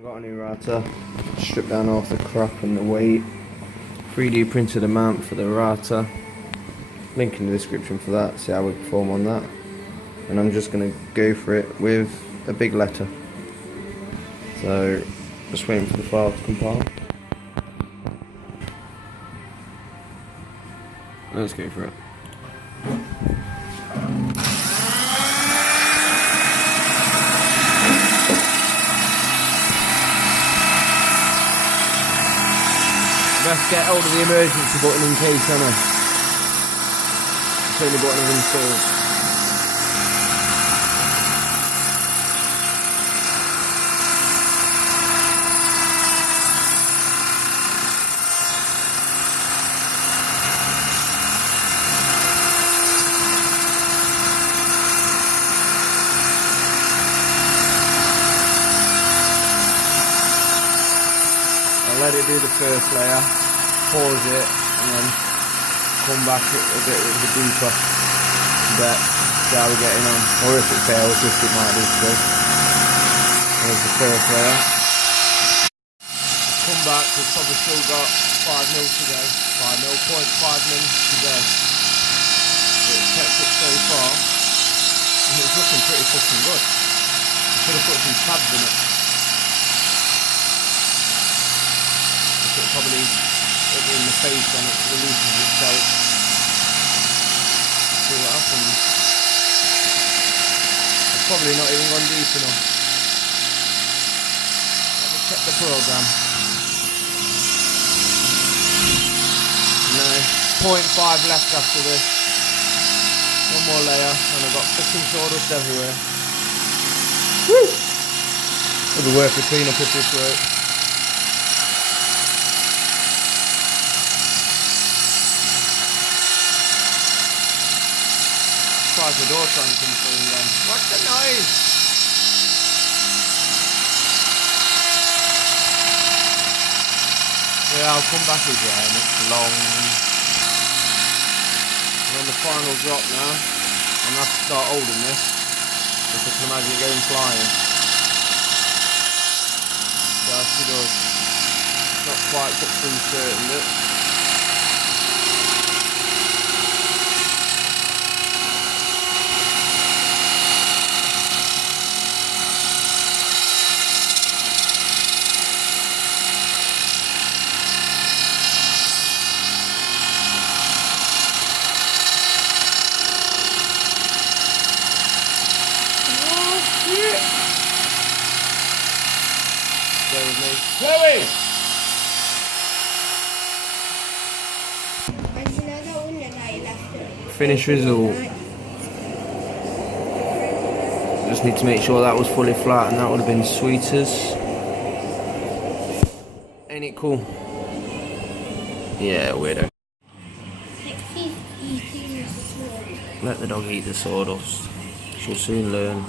I got a new router, stripped down off the crap and the weight, 3D printed a mount for the router, link in the description for that, see how we perform on that, and I'm just going to go for it with a big letter. So just waiting for the file to compile. Let's go for it. Best get hold of the emergency button in case, Anna. It's the only button I've installed. Let it do the first layer, pause it, and then come back a bit with the deeper bit, see how we're getting on, or if it fails, just it might do so. There's the first layer. Come back, we've probably still got 5 mil to go, 5 mil, 0.5 mil to go. But it's kept it so far, and it's looking pretty fucking good. I should have put some tabs in it. Probably hit me in the face when it releases itself. See what happens. It's probably not even gone deep enough. Let me check the program. No, 0.5 left after this. One more layer and I've got fucking sawdust everywhere. Woo! It'll be worth a clean up if this works. The door trying to come through again. What's the noise? Yeah, I'll come back again. It's long. We're on the final drop now. I'm going to have to start holding this because I can imagine it going flying. So she does. Not quite put through certain bits. Bear with me. Chloe! Finish result. Just need to make sure that was fully flat and that would have been sweet as. Ain't it cool? Yeah, weirdo. Let the dog eat the sawdust. She'll soon learn.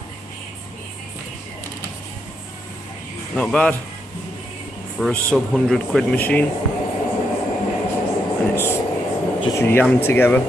Not bad for a sub £100 machine, and it's just jammed together.